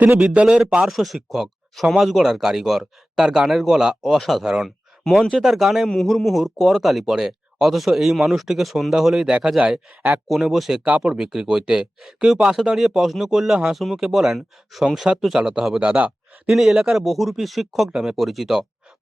তিনি বিদ্যালয়ের পার্শ্ব শিক্ষক, সমাজ গড়ার কারিগর। তার গানের গলা অসাধারণ। মঞ্চে তার গানে মুহুর মুহুর করতালি পড়ে। অথচ এই মানুষটিকে সন্ধ্যা হলেই দেখা যায় এক কোণে বসে কাপড় বিক্রি করতে। কেউ পাশে দাঁড়িয়ে প্রশ্ন করলে হাসিমুখে বলেন, সংসার তো চালাতে হবে দাদা। তিনি এলাকার বহুরূপী শিক্ষক নামে পরিচিত।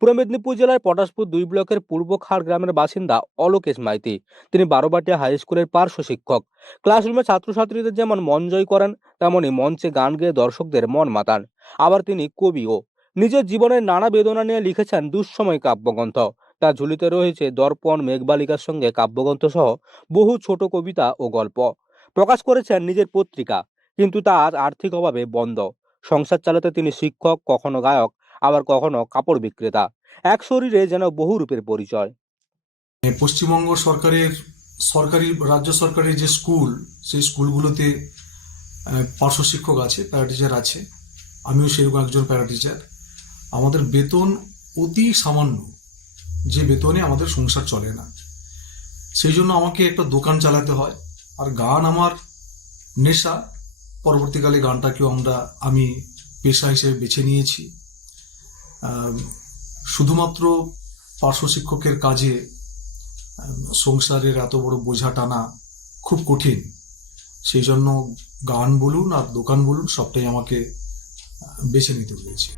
পূর্ব মেদিনীপুর জেলার পটাশপুর 2 ব্লকের পূর্ব খাড় গ্রামের বাসিন্দা অলোকেশ মাইতি। তিনি বারোবাটিয়া হাই স্কুলের পার্শ্ব শিক্ষক। ক্লাসরুমে ছাত্রছাত্রীদের যেমন মন জয় করেন, তেমনি মঞ্চে গান গেয়ে দর্শকদের মন মাতান। আবার তিনি কবিও। নিজের জীবনের নানা বেদনা নিয়ে লিখেছেন দুঃসময় কাব্যগ্রন্থ। তার ঝুলিতে রয়েছে দর্পণ, মেঘবালিকার সঙ্গে কাব্যগ্রন্থ সহ বহু ছোট কবিতা ও গল্প। প্রকাশ করেছেন নিজের পত্রিকা, কিন্তু তা আজ আর্থিক অভাবে বন্ধ। সংসার চালাতে তিনি শিক্ষক, কখনো গায়ক, আবার কখনো কাপড় বিক্রেতা। এক শরীরে যেন বহু রূপের পরিচয়। পশ্চিমবঙ্গ সরকারের রাজ্য সরকারের যে স্কুল, সেই স্কুলগুলোতে পার্শ্ব শিক্ষক আছে, প্যারা টিচার আছে। আমিও সেরকম একজন প্যারা টিচার। আমাদের বেতন অতি সামান্য, যে বেতনে আমাদের সংসার চলে না। সেই জন্য আমাকে একটা দোকান চালাতে হয়। আর গান আমার নেশা। পরবর্তীকালে গানটাকেও আমি পেশা হিসেবে বেছে নিয়েছি। শুধুমাত্র পার্শ্ব শিক্ষকের কাজে সংসারের এত বড় বোঝা টানা খুব কঠিন। সেই জন্য গান বলুন আর দোকান বলুন, সবটাই আমাকে বেছে নিতে হয়েছে।